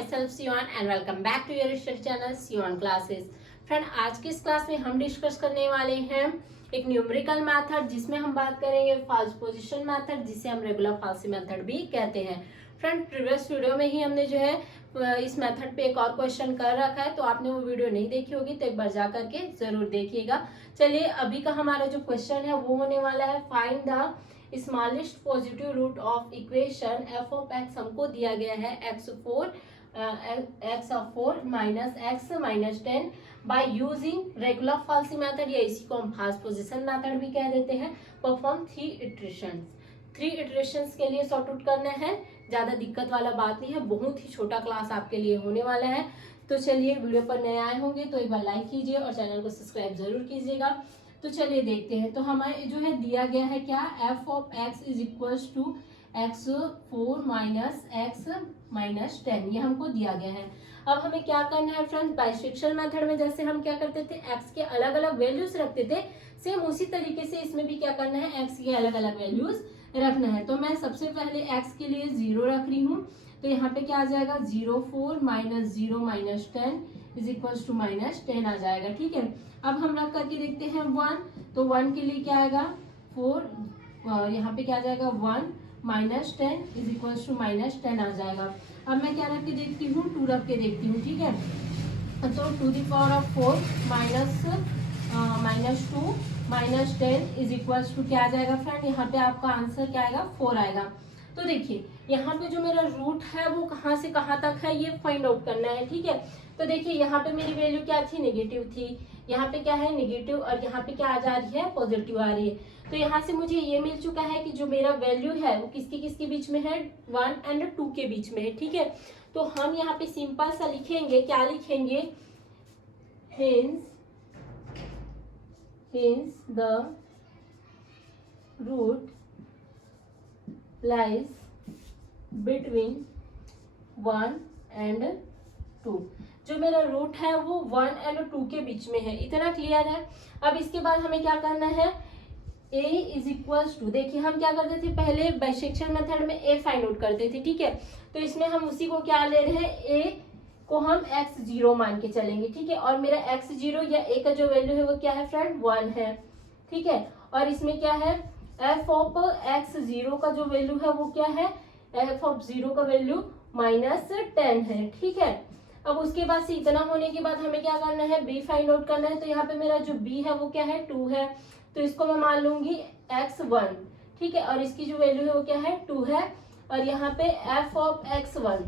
My self Sion and welcome back to your study channel Sion classes. Friend, आज की इस class में हम डिस्कस करने वाले हैं एक न्यूमेरिकल मेथड जिसमें हम बात करेंगे फॉल्स पोजीशन मेथड, जिसे हम रेगुलर फॉल्सी मेथड भी कहते हैं। फ्रेंड, प्रीवियस वीडियो में ही हमने जो है इस मेथड पे एक और क्वेश्चन कर रखा है, तो आपने वो वीडियो नहीं देखी होगी तो एक बार जा करके जरूर देखिएगा। चलिए, अभी का हमारा जो क्वेश्चन है वो होने वाला है find the smallest positive root of equation F of X. हमको दिया गया है x4 minus X minus 10 by using regular falsi method, या इसी को हम फॉल्स पोजीशन मेथड भी कह देते हैं। परफॉर्म 3 इटरेशंस के लिए सॉर्ट आउट करना है। ज्यादा दिक्कत वाला बात नहीं है, बहुत ही छोटा क्लास आपके लिए होने वाला है। तो चलिए, वीडियो पर नए आए होंगे तो एक बार लाइक कीजिए और चैनल को सब्सक्राइब जरूर कीजिएगा। तो चलिए देखते हैं। तो हमारे जो है दिया गया है क्या, F of X is equals to x4 minus X minus 10, ये हमको दिया गया है। अब हमें क्या करना है फ्रेंड्स, बाइसेक्शन मेथड में जैसे हम क्या करते थे, x के अलग अलग वैल्यूज रखते थे, सेम उसी तरीके से इसमें भी क्या करना है, x के अलग अलग वैल्यूज रखना है। तो मैं सबसे पहले x के लिए 0 रख रही हूँ, तो यहाँ पे क्या आ जाएगा, 0 4 minus 0 minus 10 is equals to minus 10 आ जाएगा। ठीक है, अब हम रख करके देखते हैं 1, तो 1 के लिए क्या आएगा 4, और यहाँ पे क्या आ जाएगा 1 minus 10 is equals to minus 10 आ जाएगा। अब मैं क्या रख के देखती हूँ, 2 रख के देखती हूँ। ठीक है, तो 2 the power of 4 minus 2 minus 10 is equals to क्या आ जाएगा फ्रेंड, यहाँ पे आपका आंसर क्या आएगा, 4 आएगा। तो देखिए, यहाँ पे जो मेरा रूट है वो कहाँ से कहाँ तक है ये फाइंड आउट करना है। ठीक है, तो देखिए यहाँ पे मेरी वैल्यू क्या थी, नेगेटिव थी, यहाँ पे क्या है नेगेटिव, और यहाँ पे क्या आ जा रही है, पॉजिटिव आ रही है। तो यहाँ से मुझे ये मिल चुका है कि जो मेरा वैल्यू है वो किसके किसके बीच में है, 1 और 2 के बीच में है। ठीक है, तो हम यहाँ पे सिंपल सा लिखेंगे, क्या लिखेंगे, hence the root lies between 1 and 2। जो मेरा रूट है वो 1 और 2 के बीच में है। इतना क्लियर है। अब इसके बाद हमें क्या करना है, a इज इक्वल्स टू, देखिए हम क्या करते थे पहले बाइसेक्शन मेथड में a फाइंड आउट करते थे। ठीक है, तो इसमें हम उसी को क्या ले रहे हैं, a को हम x0 मान के चलेंगे। ठीक है, और मेरा x0 या a का जो वैल्यू है वो क्या है फ्रेंड, 1 है। ठीक है, और इसमें क्या है, f ऑफ x0 का जो वैल्यू है वो क्या है, f ऑफ 0 का वैल्यू माइनस 10 है। ठीक है, अब उसके बाद से इतना होने के बाद हमें क्या करना है, b फाइंड आउट करना है। तो यहाँ पे मेरा जो b है वो क्या है, 2 है, तो इसको मैं मान लूंगी x1। ठीक है, और इसकी जो वैल्यू है वो क्या है, 2 है, और यहाँ पे f ऑफ x1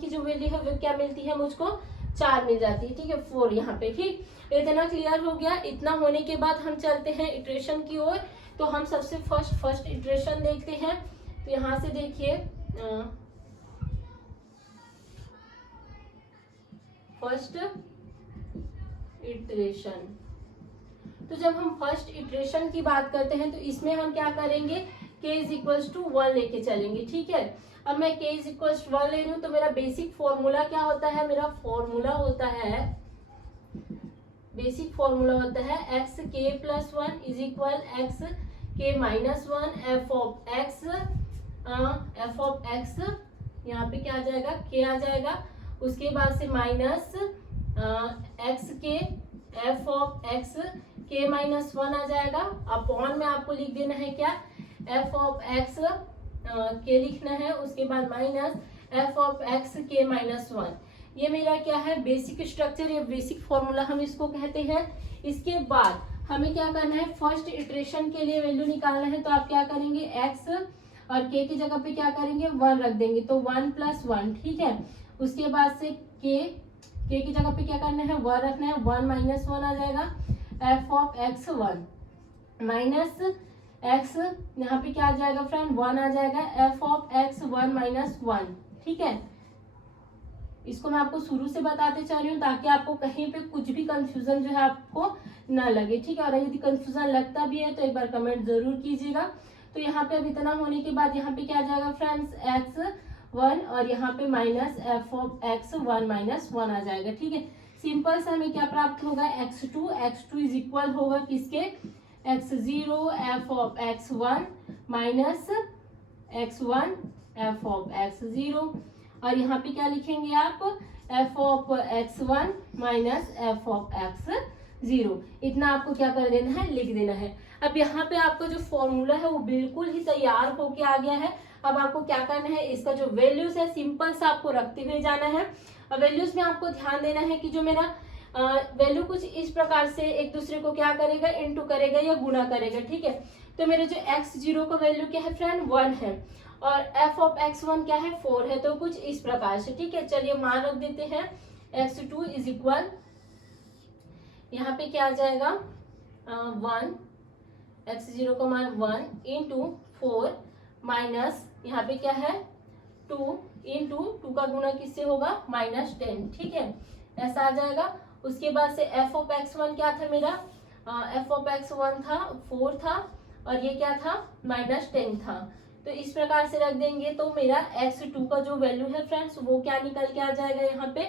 की जो वैल्यू है वो क्या मिलती है मुझको, 4 मिल जाती है। ठीक है, 4 यहाँ पे। ठीक, इतना क्लियर हो गया। इतना होने के बाद हम चलते हैं इटरेशन की ओर। तो हम सबसे फर्स्ट इटरेशन देखते हैं। तो यहाँ से देखिए, फर्स्ट इटरेशन, तो जब हम फर्स्ट इटरेशन की बात करते हैं तो इसमें हम क्या करेंगे, k इज इक्वल्स टू 1 लेके चलेंगे। ठीक है, अब मैं k इज इक्वल्स 1 ले रही हूँ, तो मेरा बेसिक फॉर्मूला क्या होता है, मेरा फॉर्मूला होता है, बेसिक फॉर्मूला होता है एक्स के प्लस 1 इज इक्वल एक्स के माइनस 1 एफ ऑफ एक्स, यहाँ पे क्या आ जाएगा, k आ जाएगा। उसके बाद से माइनस एक्स के एफ ऑफ एक्स के माइनस 1 आ जाएगा। अपॉन में आपको लिख देना है क्या, एफ ऑफ एक्स के लिखना है, उसके बाद माइनस एफ ऑफ एक्स के माइनस 1। ये मेरा क्या है, बेसिक स्ट्रक्चर या बेसिक फॉर्मूला हम इसको कहते हैं। इसके बाद हमें क्या करना है, फर्स्ट इटरेशन के लिए वैल्यू निकालना है। तो आप क्या करेंगे, x और k की जगह पे क्या करेंगे, 1 रख देंगे, तो 1 प्लस 1। ठीक है, उसके बाद से k की जगह पे क्या करना है, 1 रखना है, 1 माइनस 1 आ जाएगा, f of x1 minus x, यहाँ पे क्या आ जाएगा फ्रेंड, 1 आ जाएगा, f ऑफ x1 माइनस 1। ठीक है, इसको मैं आपको शुरू से बताते चल रही हूँ ताकि आपको कहीं पे कुछ भी कंफ्यूजन जो है आपको ना लगे। ठीक है, और यदि कंफ्यूजन लगता भी है तो एक बार कमेंट जरूर कीजिएगा। तो यहाँ पे अब इतना होने के बाद यहाँ पे क्या आ जाएगा फ्रेंड्स, x1, और यहाँ पे minus f of x1 minus 1 आ जाएगा। ठीक है, सिंपल सा हमें क्या प्राप्त होगा, x2 इज इक्वल होगा किसके, x0 f of x1 minus x1 f of x0। और यहाँ पे क्या लिखेंगे आप, F of x1 minus F of x0, इतना आपको क्या कर देना है, लिख देना है। अब यहाँ पे आपका जो फॉर्मूला है वो बिल्कुल ही तैयार होके आ गया है। अब आपको क्या करना है, इसका जो वैल्यूज है सिंपल सा आपको रखते हुए जाना है। अब वैल्यूज में आपको ध्यान देना है कि जो मेरा वैल्यू कुछ इस प्रकार से एक दूसरे को क्या करेगा, इनटू करेगा या गुणा करेगा, ठीक है। तो मेरे जो x0 का वैल्यू क्या है फ्रेंड, 1 है, और f ऑफ x1 क्या है, 4 है, तो कुछ इस प्रकार से, ठीक है। चलिए मान रख देते हैं, x2 इज इक्वल, यहाँ पे क्या आ जाएगा 1, x0 का मान 1 इंटू 4 माइनस यहाँ पे क्या है 2 इंटू 2 का गुणा किससे होगा, -10, ठीक है, ऐसा आ जाएगा। उसके बाद से f ऑफ x1 क्या था मेरा, f ऑफ x1 था 4 था, और ये क्या था -10 था, तो इस प्रकार से रख देंगे। तो मेरा x2 का जो वैल्यू है फ्रेंड्स वो क्या निकल के आ जाएगा, यहाँ पे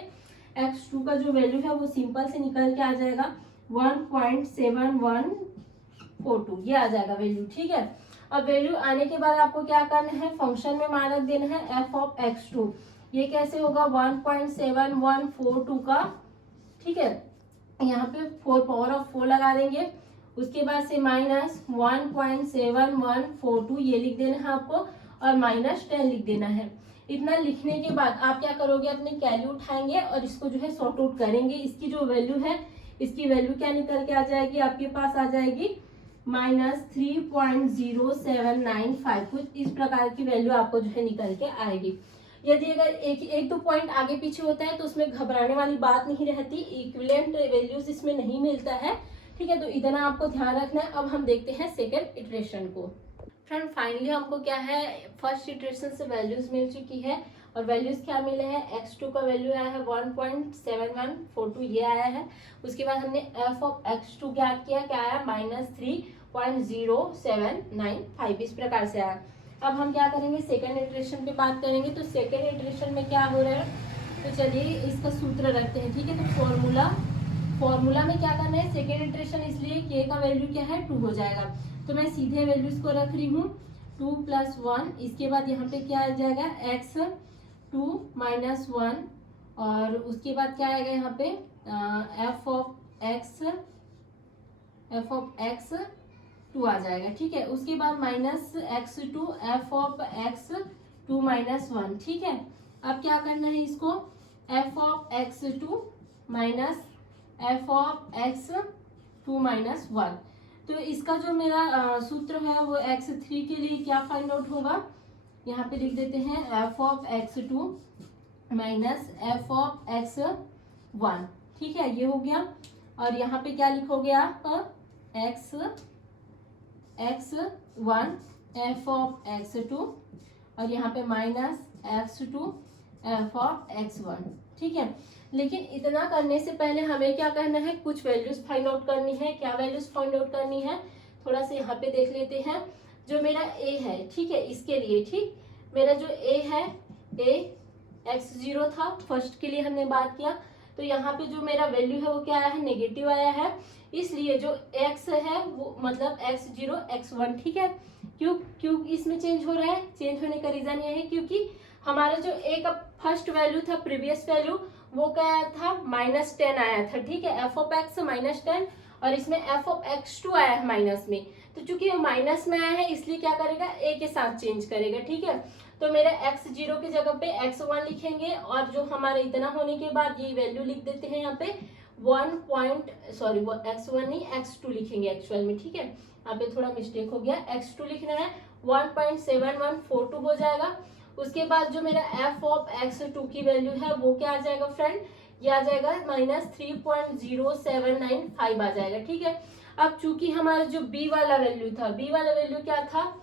x2 का जो वैल्यू है वो सिंपल से निकल के आ जाएगा 1.7142, ये आ जाएगा वैल्यू, ठीक है। अब वैल्यू आने के बाद आपको क्या करना है, फंक्शन में मान रख देना है f ऑफ x2, ये कैसे होगा 1.7142 का, ठीक है, यहाँ पे 4 पावर ऑफ 4 लगा देंगे, उसके बाद से -1.7142 ये लिख देना है आपको, और -10 लिख देना है। इतना लिखने के बाद आप क्या करोगे, अपने कैलू उठाएंगे और इसको जो है सॉर्ट आउट करेंगे। इसकी जो वैल्यू है, इसकी वैल्यू क्या निकल के आ जाएगी, आपके पास आ जाएगी -3.0795, कुछ इस प्रकार की वैल्यू आपको जो है निकल के आएगी। यदि अगर एक दो पॉइंट आगे पीछे होता है तो उसमें घबराने वाली बात नहीं रहती, इक्विवेलेंट वैल्यूज इसमें नहीं मिलता है, ठीक है, तो इतना आपको ध्यान रखना है। अब हम देखते हैं सेकेंड इटरेशन को। फ्रेंड फाइनली हमको क्या है, फर्स्ट इटरेशन से वैल्यूज मिल चुकी है, और वैल्यूज क्या मिले हैं, x2 का वैल्यू आया है 1.7142, ये आया है। उसके बाद हमने f ऑफ x2 ज्ञात किया, क्या आया -3.0795, इस प्रकार से आया। अब हम क्या करेंगे, सेकेंड इटरेशन पे बात करेंगे। तो सेकेंड इटरेशन में क्या हो रहा है, तो चलिए इसका सूत्र रखते हैं, ठीक है। तो फॉर्मूला में क्या करना है, सेकेंड इटरेशन, इसलिए k का वैल्यू क्या है 2 हो जाएगा। तो मैं सीधे वैल्यूज को रख रही हूँ 2 + 1, इसके बाद यहाँ पे क्या आ जाएगा x2 - 1, और उसके बाद क्या आएगा यहाँ पे f ऑफ x2 आ जाएगा, ठीक है। उसके बाद -x2 f ऑफ x2 - 1, ठीक है। अब क्या करना है, इसको f of x2 minus f of x2 - 1, तो इसका जो मेरा सूत्र है वो x3 के लिए क्या फाइंड आउट होगा, यहाँ पे लिख देते हैं f of x2 minus f of x1, ठीक है, ये हो गया। और यहाँ पे क्या लिखोगे आप, x1 f ऑफ x2, और यहाँ पे -x2 f ऑफ x1, ठीक है। लेकिन इतना करने से पहले हमें क्या करना है, कुछ वैल्यूज फाइंड आउट करनी है। क्या वैल्यूज फाइंड आउट करनी है, थोड़ा सा यहाँ पे देख लेते हैं। जो मेरा a है, ठीक है, इसके लिए, ठीक, मेरा जो a है, a x0 था, फर्स्ट के लिए हमने बात किया, तो यहाँ पे जो मेरा वैल्यू है वो क्या आया है, नेगेटिव आया है, इसलिए जो x है वो मतलब x0 x1, ठीक है। क्यों इसमें चेंज हो रहा है, चेंज होने का रीजन ये है क्योंकि हमारा जो a का फर्स्ट वैल्यू था, प्रीवियस वैल्यू, वो क्या आया था -10 आया था, ठीक है, f ऑफ x -10, और इसमें f ऑफ x2 आया है माइनस में। तो चूंकि वो माइनस में आया है इसलिए क्या करेगा, a के साथ चेंज करेगा, ठीक है। तो मेरा x0 की जगह पे x1 लिखेंगे, और जो हमारा इतना होने के बाद ये वैल्यू लिख देते हैं यहाँ पे x1 नहीं x2 लिखेंगे एक्चुअल में, ठीक है, यहाँ पे थोड़ा मिस्टेक हो गया, x2 लिखना है, 1.7142 हो जाएगा। उसके बाद जो मेरा f ऑफ x2 की वैल्यू है वो क्या आ जाएगा फ्रेंड, ये आ जाएगा -3.0795 आ जाएगा, ठीक है। अब चूंकि हमारा जो b वाला वैल्यू था, b वाला वैल्यू क्या था,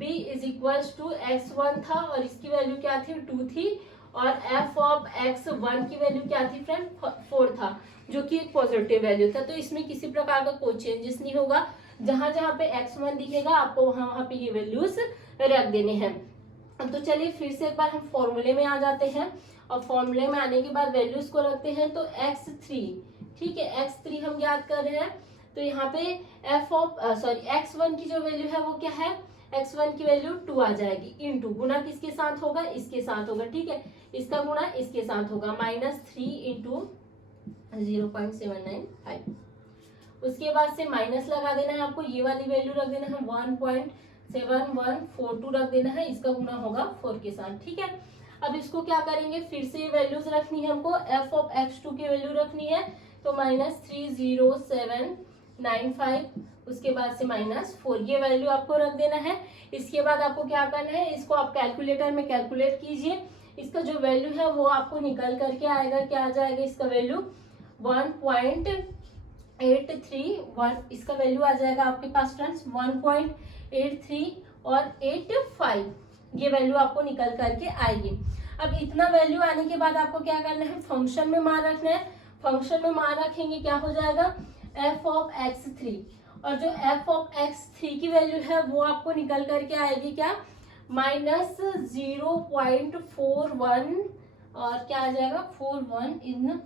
b is equals to x1 था, और इसकी वैल्यू क्या थी 2 थी, और f ऑफ x1 की वैल्यू क्या थी फ्रेंड 4 था, जो कि एक पॉजिटिव वैल्यू था। तो इसमें किसी प्रकार का कोई चेंजेस नहीं होगा, जहां जहां पे x1 दिखेगा आपको वहां पे ये वैल्यूज रख देने हैं। तो चलिए फिर से एक बार हम फॉर्मूले में आ जाते हैं, और फॉर्मूले में आने के बाद वैल्यूज को रखते हैं। तो x3, ठीक है, x3 हम याद कर रहे हैं, तो यहाँ पे x1 की जो वैल्यू है वो क्या है x1 की वैल्यू 2 आ जाएगी, इनटू गुना किसके साथ होगा, इसके साथ होगा, ठीक है, इसका गुना इसके साथ होगा, -3 इंटू 0.795। उसके बाद से माइनस लगा देना है आपको, ये वाली वैल्यू रख देना है 1.7142 रख देना है, इसका गुना होगा 4 के साथ, ठीक है। अब इसको क्या करेंगे, फिर से वैल्यूज रखनी है हमको, f ऑफ x2 की वैल्यू रखनी है, तो -30795, उसके बाद से -4, ये वैल्यू आपको रख देना है। इसके बाद आपको क्या करना है, इसको आप कैलकुलेटर में कैलकुलेट कीजिए, इसका जो वैल्यू है वो आपको निकल करके आएगा, क्या आ जाएगा इसका वैल्यू 1.831, इसका वैल्यू आ जाएगा आपके पास फ्रेंड्स 1.83 और 85, ये वैल्यू आपको निकल करके आएगी। अब इतना वैल्यू आने के बाद आपको क्या करना है, फंक्शन में मान रखना है, फंक्शन में मान रखेंगे क्या हो जाएगा f ऑफ x3, और जो f ऑफ x3 की वैल्यू है वो आपको निकल करके आएगी क्या -0.41 और क्या आ जाएगा 41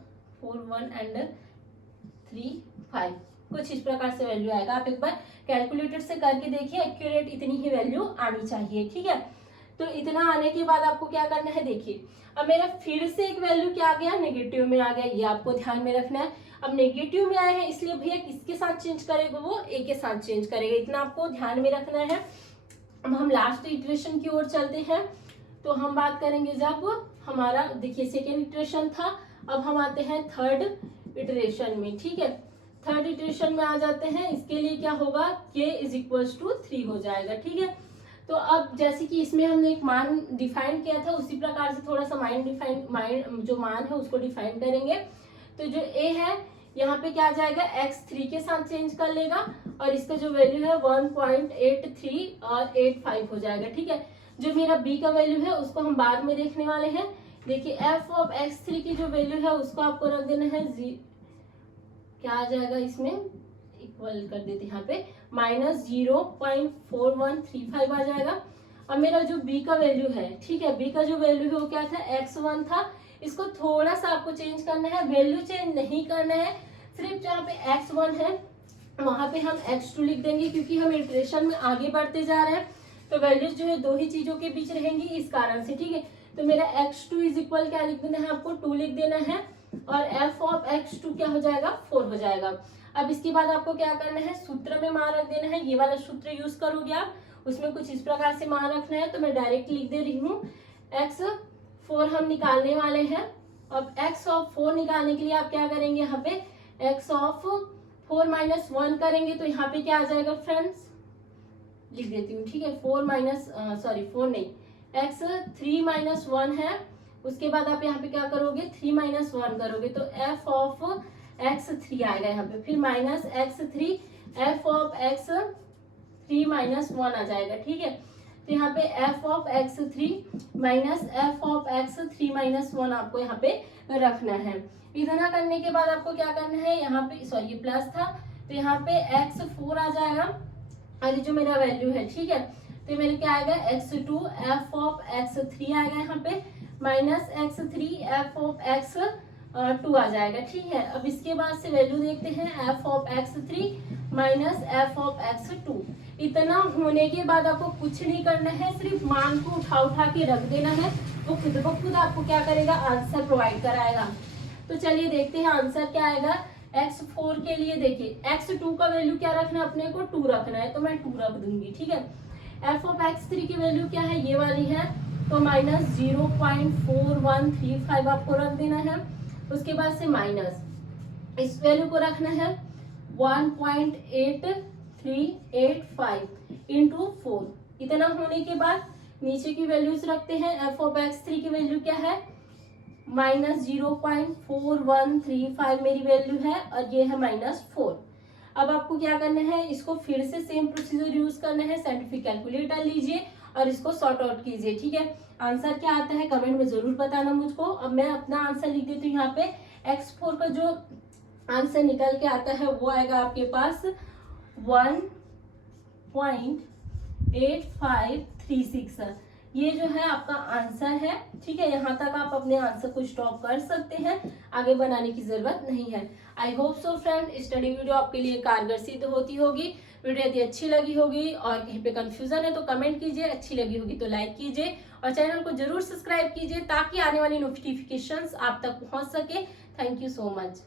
कुछ इस प्रकार से वैल्यू आएगा। आप एक बार कैलकुलेटर से करके देखिए, एक्यूरेट इतनी ही वैल्यू आनी चाहिए, ठीक है। तो इतना आने के बाद आपको क्या करना है, देखिए अब मेरा फिर से एक वैल्यू क्या आ गया, नेगेटिव में आ गया, ये आपको ध्यान में रखना है। अब नेगेटिव में आए हैं इसलिए भैया किसके साथ चेंज करेगा, वो a के साथ चेंज करेगा, इतना आपको ध्यान में रखना है। अब हम लास्ट इटरेशन की ओर चलते हैं, तो हम बात करेंगे जब हमारा, देखिए सेकेंड इटरेशन था, अब हम आते हैं थर्ड इटरेशन में, ठीक है। थर्ड इटरेशन में आ जाते हैं, इसके लिए क्या होगा, k = 3 हो जाएगा, ठीक है। तो अब जैसे कि इसमें हमने एक मान डिफाइन किया था, उसी प्रकार से थोड़ा सा जो मान है उसको डिफाइन करेंगे। तो जो a है यहाँ पे क्या आ जाएगा, x3 के साथ चेंज कर लेगा, और इसका जो वैल्यू है 1.83 और 85 हो जाएगा, ठीक है। जो मेरा b का वैल्यू है उसको हम बाद में देखने वाले हैं। देखिए f ऑफ x3 की जो वैल्यू है उसको आपको रख देना है, क्या आ जाएगा, इसमें इक्वल कर देते यहाँ पे -0.4135 आ जाएगा। अब मेरा जो b का वैल्यू है, ठीक है, b का जो वैल्यू है वो क्या था, x1 था, इसको थोड़ा सा आपको चेंज करना है, वैल्यू चेंज नहीं करना है, सिर्फ जहाँ पे x1 है वहां पे हम x2 लिख देंगे, क्योंकि हम इटरेशन में आगे बढ़ते जा रहे हैं, तो वैल्यूज जो है दो ही चीजों के बीच रहेंगी, इस कारण से, ठीक है। तो मेरा x2 = क्या लिख देना है, आपको 2 लिख देना है, और f ऑफ x2 क्या हो जाएगा, 4 हो जाएगा। अब इसके बाद आपको क्या करना है, सूत्र में मान रख देना है, ये वाला सूत्र यूज करोगे आप, उसमें कुछ इस प्रकार से मान रखना है, तो मैं डायरेक्ट लिख दे रही हूँ, x4 हम निकालने वाले हैं। अब x ऑफ 4 निकालने के लिए आप क्या करेंगे, यहाँ पे x ऑफ 4 - 1 करेंगे, तो यहाँ पे क्या आ जाएगा फ्रेंड्स, लिख देती हूँ, ठीक है, 4 नहीं, x3 - 1 है, उसके बाद आप यहाँ पे क्या करोगे, 3 - 1 करोगे, तो f ऑफ x3 आएगा यहाँ पे, फिर -x3 f ऑफ x3 - 1 आ जाएगा, ठीक है। तो यहाँ पे f of x3 minus f of x3 - 1 आपको यहाँ पे रखना है। इतना करने के बाद आपको क्या करना है, यहाँ पे ये प्लस था, तो यहाँ पे x4 आ जाएगा, और जो मेरा वैल्यू है, ठीक है, तो मेरे क्या आएगा, x2 f ऑफ x3 आएगा यहाँ पे, -x3 f ऑफ x2 आ जाएगा, ठीक है। अब इसके बाद से वैल्यू देखते हैं, f of x3 minus f of x2। इतना होने के बाद आपको कुछ नहीं करना है, सिर्फ मान को उठा के रख देना है, वो खुद ब खुद आपको क्या करेगा, आंसर प्रोवाइड कराएगा। तो चलिए देखते हैं आंसर क्या आएगा। x4 के लिए देखिए, x2 का वैल्यू क्या रखना है, अपने को 2 रखना है, तो मैं 2 रख दूंगी, ठीक है। f ऑफ x3 की वैल्यू क्या है, ये वाली है, तो -0.4135 आपको रख देना है। उसके बाद से माइनस इस वैल्यू को रखना है 1.8385 इंटू 4। इतना होने के बाद नीचे की वैल्यूज रखते हैं। f ऑफ x3 की वैल्यू क्या है, -0.4135 मेरी वैल्यू है, और ये है -4। अब आपको क्या करना है, इसको फिर से सेम प्रोसीजर यूज करना है, साइंटिफिक कैलकुलेटर लीजिए और इसको सॉर्ट आउट कीजिए, ठीक है। आंसर क्या आता है कमेंट में जरूर बताना मुझको। अब मैं अपना आंसर लिख देती हूँ यहाँ पे। x4 का जो आंसर निकल के आता है वो आएगा आपके पास 1.8536। ये जो है आपका आंसर है, ठीक है। यहाँ तक आप अपने आंसर को स्टॉप कर सकते हैं, आगे बनाने की जरूरत नहीं है। I hope so friend, study video आपके लिए कारगर सिद्ध होती होगी। वीडियो यदि अच्छी लगी होगी और कहीं पे कंफ्यूजन है तो कमेंट कीजिए, अच्छी लगी होगी तो लाइक कीजिए और चैनल को जरूर सब्सक्राइब कीजिए ताकि आने वाली नोटिफिकेशंस आप तक पहुंच सके। Thank you so much.